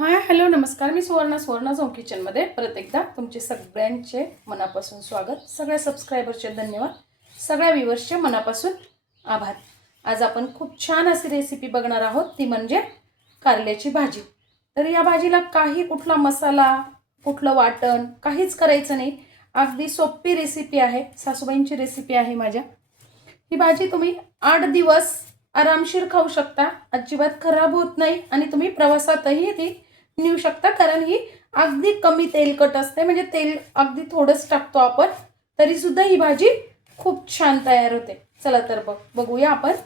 Hi hello नमस्कार. मी Suvarna zone किचनमध्ये परत एकदा तुमचे सगळ्यांचे मनापासून स्वागत. सगळ्या सबस्क्रायबरचे धन्यवाद, सगळ्या व्ह्यूअर्सचे मनापासून आभार. आज आपण खूप छान अशी रेसिपी बघणार आहोत, ती म्हणजे कारल्याची भाजी. तर या भाजीला काही कुठला मसाला, कुठलं वाटण काहीच करायचं नाही. अगदी सोपी रेसिपी आहे, सासूबाईंची रेसिपी आहे माझ्या. ही भाजी तुम्ही 8 दिवस आरामशीर खाऊ शकता, अजिबात खराब होत नाही आणि तुम्ही प्रवासातही ती नेऊ शकता, कारण ही अगदी कमी तेलकट असते. म्हणजे तेल अगदी थोडंच टाकतो आपण, तरी सुद्धा ही भाजी खूप छान तयार होते. चला तर बघूया आपण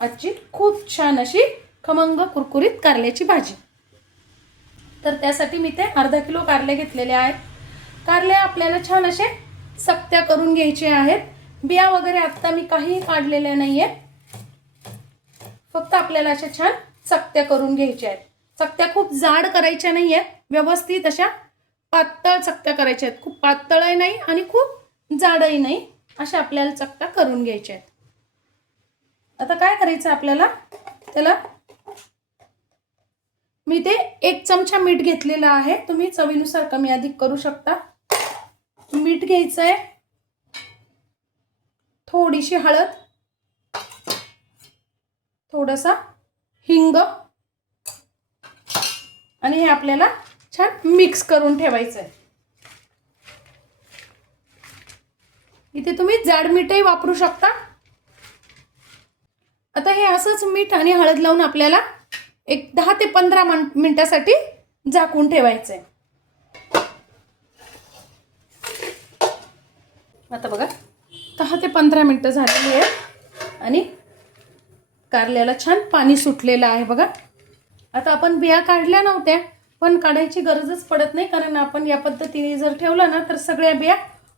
आजची खूप छान अशी खमंग कुरकुरीत कारल्याची भाजी. तर त्यासाठी मी ते अर्धा किलो कारले घेतलेले आहेत. कारले आपल्याला छान असे सक्त्या करून घ्यायचे आहेत. बिया वगैरे आता मी काही काढलेल्या नाहीये, फक्त आपल्याला अशा छान सक्त्या करून घ्यायच्या आहेत. चकत्या खूप जाड करायच्या नाही आहेत, व्यवस्थित अशा पातळ चकत्या करायच्या आहेत. खूप पातळही नाही आणि खूप जाडही नाही, अशा आपल्याला चकत्या करून घ्यायच्या आहेत. आता काय करायचं आपल्याला, त्याला मी ते 1 चमचा मीठ घेतलेलं आहे. तुम्ही चवीनुसार कमी अधिक करू शकता. मीठ घ्यायचं आहे, थोडीशी हळद, थोडासा हिंग आणि हे आपल्याला छान मिक्स करून ठेवायचं आहे. इथे तुम्ही जाड मीठही वापरू शकता. आता हे असंच मीठ आणि हळद लावून आपल्याला एक 10 ते 15 मिनिटासाठी झाकून ठेवायचं आहे. आता बघा 10 ते 15 मिनिटं झालेली आहे आणि कारल्याला छान पाणी सुटलेलं आहे बघा. आता आपण बिया काढल्या नव्हत्या, पण काढायची गरजच पडत नाही, कारण आपण या पद्धतीने जर ठेवलं ना तर सगळ्या बिया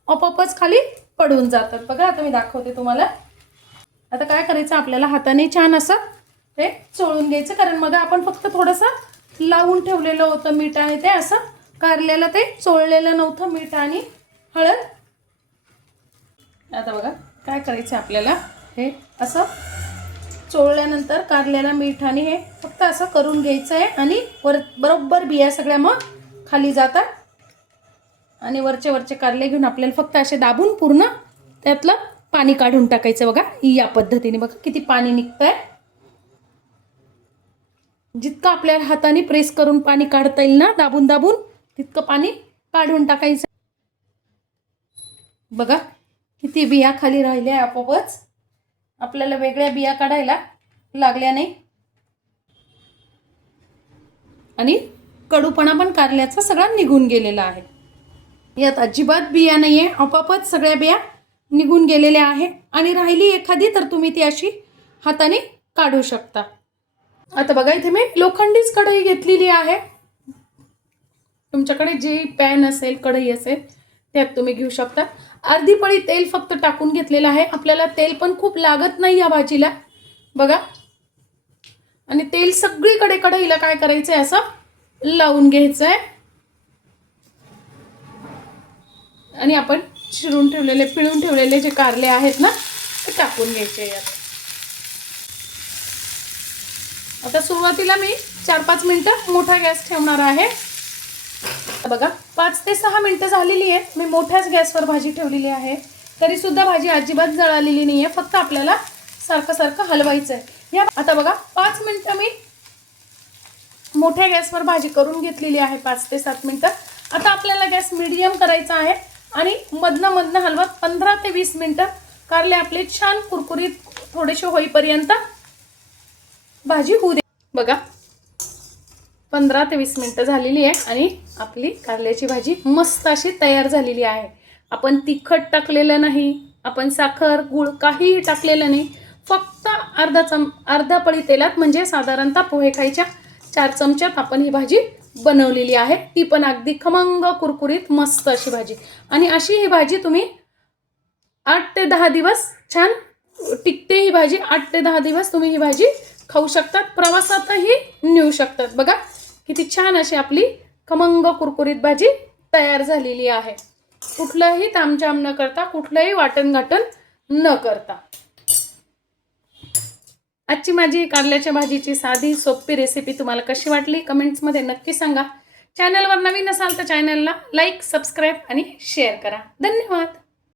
आपोआपच खाली पडून जातात. बघा आता मी दाखवते तुम्हाला. आता काय करायचं, आपल्याला हाताने छान असं ते चोळून घ्यायचं, कारण मग आपण फक्त थोडंसं लावून ठेवलेलं होतं मीठ आणि ते असं कारल्याला ते चोळलेलं नव्हतं मीठ आणि हळद. आता बघा काय करायचं, आपल्याला हे असं चोळल्यानंतर कारल्याला मीठ आणि हे फक्त असं करून घ्यायचं आहे आणि बरोबर बिया सगळ्या मग खाली जातात आणि वरचे कारले घेऊन आपल्याला फक्त असे दाबून पूर्ण त्यातलं पाणी काढून टाकायचं. बघा या पद्धतीने, बघा किती पाणी निघतंय. जितकं आपल्याला हाताने प्रेस करून पाणी काढता येईल ना, दाबून दाबून, तितकं पाणी काढून टाकायचं. बघा किती बिया खाली राहिल्या आपोआपच, आपल्याला वेगळ्या बिया काढायला लागल्या नाही आणि कडूपणा पण कारल्याचा सगळा निघून गेलेला आहे. यात अजिबात बिया नाहीये, आपोआपच सगळ्या बिया निघून गेलेल्या आहे आणि राहिली एखादी तर तुम्ही ती अशी हाताने काढू शकता. आता बघा इथे मी लोखंडीच कढई घेतलेली आहे. तुमच्याकडे जे पॅन असेल, कढई असेल, त्यात तुम्ही घेऊ शकता. अर्धी पळी तेल फक्त टाकून घेतलेलं आहे. आपल्याला तेल पण खूप लागत नाही या भाजीला बघा. आणि तेल सगळीकडे कढईला काय करायचंय, असं लावून घ्यायचंय आणि आपण पिळून ठेवलेले जे कारले आहेत ना, ते टाकून घ्यायचे यात. आता सुरुवातीला मी 4-5 मिनिटं मोठा गॅस ठेवणार आहे. बघा 5 ते 6 मिनिटं झालेली आहेत. मी मोठ्याच गॅसवर भाजी ठेवलेली आहे, तरी सुद्धा भाजी अजिबात जळालेली नाहीये. फक्त आपल्याला सारखं हलवायचं आहे. या आता बघा 5 मिनिटं मी मोठ्या गॅसवर भाजी करून घेतलेली आहे, 5 ते 7 मिनिटं. आता आपल्याला गॅस मीडियम करायचा आहे आणि मधनं हलवत 15 ते 20 मिनिटं कारले आपले छान कुरकुरीत थोडेसे होईपर्यंत भाजी होऊ दे. बघा 15 ते 20 मिनिटं झालेली आहे आणि आपली कारल्याची भाजी मस्त अशी तयार झालेली आहे. आपण तिखट टाकलेलं नाही, आपण साखर गूळ काहीही टाकलेलं नाही. फक्त अर्धा पळी तेलात, म्हणजे साधारणतः पोहे खायच्या 4 चमच्यात आपण ही भाजी बनवलेली आहे. ती पण अगदी खमंग कुरकुरीत मस्त अशी भाजी. आणि अशी ही भाजी तुम्ही 8 ते 10 दिवस छान टिकते ही भाजी. 8 ते 10 दिवस तुम्ही ही भाजी खाऊ शकतात, प्रवासातही नेऊ शकतात. बघा किती छान अशी आपली खमंग कुरकुरीत भाजी तयार झालेली आहे, कुठलंही तामझाम न करता, कुठलंही वाटण घाटण न करता. आजची माझी कारल्याच्या भाजीची साधी सोपी रेसिपी तुम्हाला कशी वाटली कमेंट्समध्ये नक्की सांगा. चॅनलवर नवीन असाल तर चॅनलला लाईक, सबस्क्राईब आणि शेअर करा. धन्यवाद.